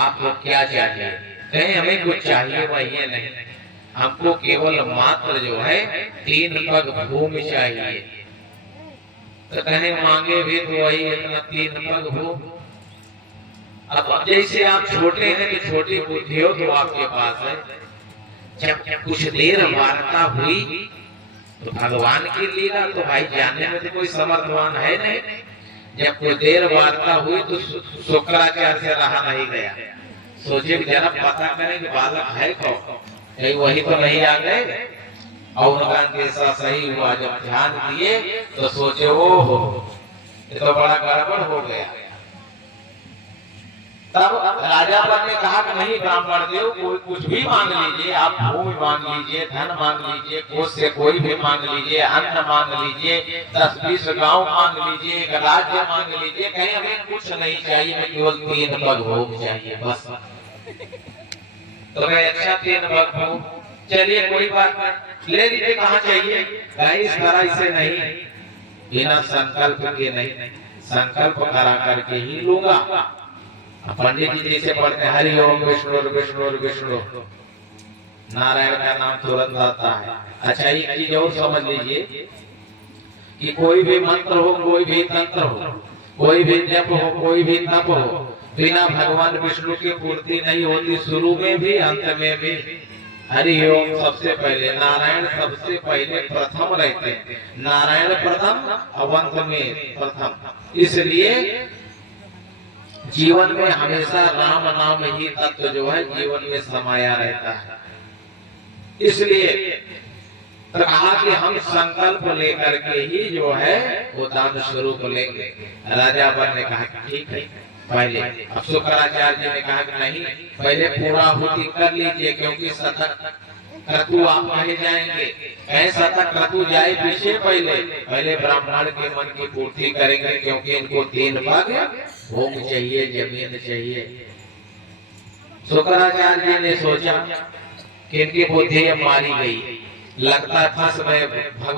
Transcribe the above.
आप लोग क्या चाहिए? कहीं हमें कुछ चाहिए वही नहीं, हमको केवल मात्र जो है 3 पग भूमि चाहिए। तो कहीं मांगे भी तो वही इतना 3 पग भूमि। अब जैसे आप छोटे हैं तो छोटी बुद्धि हो तो आपके पास है। जब कुछ देर वार्ता हुई तो भगवान की लीला तो भाई जानने में तो कोई समर्थवान है नहीं। जब कुछ देर वार्ता हुई तो शुक्राचार्य से रहा नहीं गया, सोचे जरा पता करें कि बालक है कौन, कहीं वही तो नहीं आ गए। और उनका ऐसा सही हुआ, जब ध्यान दिए तो सोचे ओ हो ये तो बड़ा गड़बड़ हो गया। तब राजा पर ने कहा कि नहीं ब्राह्मण देव, कोई कुछ भी मांग लीजिए, आप भूमि मांग लीजिए, धन मांग लीजिए, कोष से कोई भी मांग लीजिए, अन्न मांग लीजिए, 10-20 गांव मांग लीजिए, एक राज्य मांग लीजिए, कहीं हमें कुछ नहीं चाहिए, हमें केवल 3 पग भूमि चाहिए बस। तो मैं अच्छा 3 पग भूमि, चलिए कोई बात नहीं, ले लीजिए, कहाँ चाहिए? कहीं इस तरह से नहीं, बिना संकल्प के नहीं, संकल्प करा करके ही लूंगा। पंडित जी जैसे पढ़ते हरि ओम विष्णु विष्णु विष्णु, नारायण का नाम तुरंत आता है। अच्छा एक चीज और समझ लीजिए कि कोई भी मंत्र हो, कोई भी तंत्र हो, कोई भी जप हो, कोई भी तप हो, बिना भगवान विष्णु की पूर्ति नहीं होती, शुरू में भी अंत में भी। हरि ओम सबसे पहले, नारायण सबसे पहले प्रथम रहते हैं, नारायण प्रथम अवंत में प्रथम। इसलिए जीवन में हमेशा राम नाम ही तत्व जो है जीवन में समाया रहता है। इसलिए तो कहा कि हम संकल्प लेकर के ही जो है वो दान स्वरूप लेंगे। राजा वर ने कहा ठीक है पहले, अब शुक्राचार्य जी ने कहा कि नहीं पहले पूर्णाहुति कर लीजिए, क्योंकि शतक क्रतु आप कहे जाएंगे, ऐसा शतक क्रतु जाए पीछे पहले ब्राह्मण के मन की पूर्ति करेंगे, क्योंकि इनको 3 पग भूमि चाहिए, जमीन चाहिए। शुक्राचार्य जी ने सोचा कि इनकी बुद्धि अब मारी गई, लगता था मैं भगवान